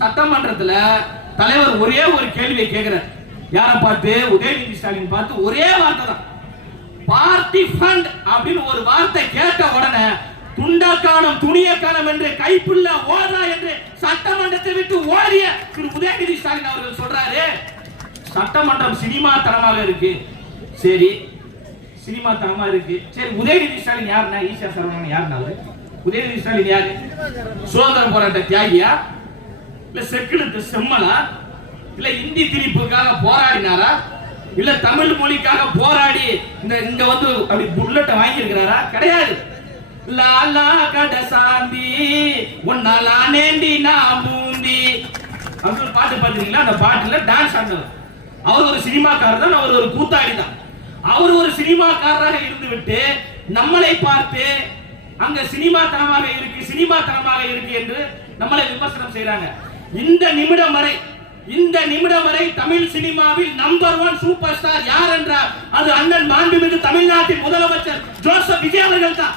சட்டமன்றத்துல தலைவர் ஒரே ஒரு கேள்வியை கேட்கிறார். யாரை பார்த்து? உதயநிதி ஸ்டாலின் பார்த்து ஒரே வார்த்தை தான், பார்ட்டி ஃபண்ட் அப்படின்னு ஒரு வார்த்தை கேட்ட உடனே துண்டக்கானம் துணியக்கானம் என்று கைப்புள்ள ஓடா என்று சட்டமன்றத்தை விட்டு ஓடிய திரு உதயநிதி ஸ்டாலின் அவர்கள் சொல்றாரு, சட்டமன்றம் சினிமா தரமாக இருக்கு. சரி, சினிமா தரமா இருக்கு. சரி, உதயநிதி ஸ்டாலின் யாருன்னா? ஈஷா சரவணன் யாருன்னா? உதயநிதி ஸ்டாலின் யாரு? சுதந்திர போராட்ட தியாகியா? இல்ல செக்கிழுத்து செம்மலா? இல்ல இந்தி திணிப்புக்காக போராடினாரா? இல்ல தமிழ் மொழிக்காக போராடி இங்க வந்து அப்படி புல்லட்டை வாங்கி இருக்கிறாரா? கிடையாது. லாலா கட சாந்தி ஒன்னாலா நேண்டி நாமூந்தி அப்படின்னு பாட்டு பாத்தீங்களா? அந்த பாட்டுல டான்ஸ் ஆடுறவர் அவர் ஒரு சினிமாக்காரர் தான், அவர் ஒரு கூத்தாடி தான். அவர் ஒரு சினிமாக்காரராக இருந்து விட்டு நம்மளை பார்த்து அங்க சினிமா தனமாக இருக்கு, சினிமா தனமாக இருக்கு என்று நம்மளை விமர்சனம் செய்யறாங்க. இந்த நிமிடம் வரை தமிழ் சினிமாவில் நம்பர் 1 சூப்பர் ஸ்டார் யார் என்றால் அது அண்ணன் மாண்புமிகு தமிழ்நாட்டின் முதலமைச்சர் ஜோசப் விஜய் அவர்கள் தான்.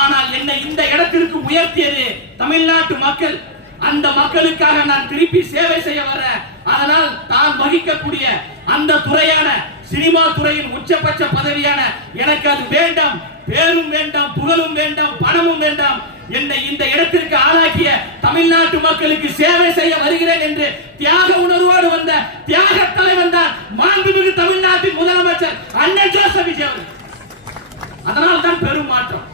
ஆனால் என்னை இந்த இடத்திற்கு உயர்த்தியது தமிழ்நாட்டு மக்கள். அந்த மக்களுக்காக நான் திருப்பி சேவை செய்ய வர, அதனால் தான் வகிக்கக்கூடிய அந்த துறையான சினிமா துறையின் உச்சபட்ச பதவியான எனக்கு அது வேண்டாம், பேரும் வேண்டாம், புகழும் வேண்டாம், பணமும் வேண்டாம். என்னை இந்த இடத்திற்கு ஆளாக்கிய தமிழ்நாட்டு மக்களுக்கு சேவை செய்ய வருகிறேன் என்று தியாக உணர்வோடு வந்த தியாக தலைவன் தான் மாண்புமிகு தமிழ்நாட்டின் முதலமைச்சர் அண்ணன் ஜோசப் விஜய் அவர்கள். அதனால் தான் பெரும் மாற்றம்.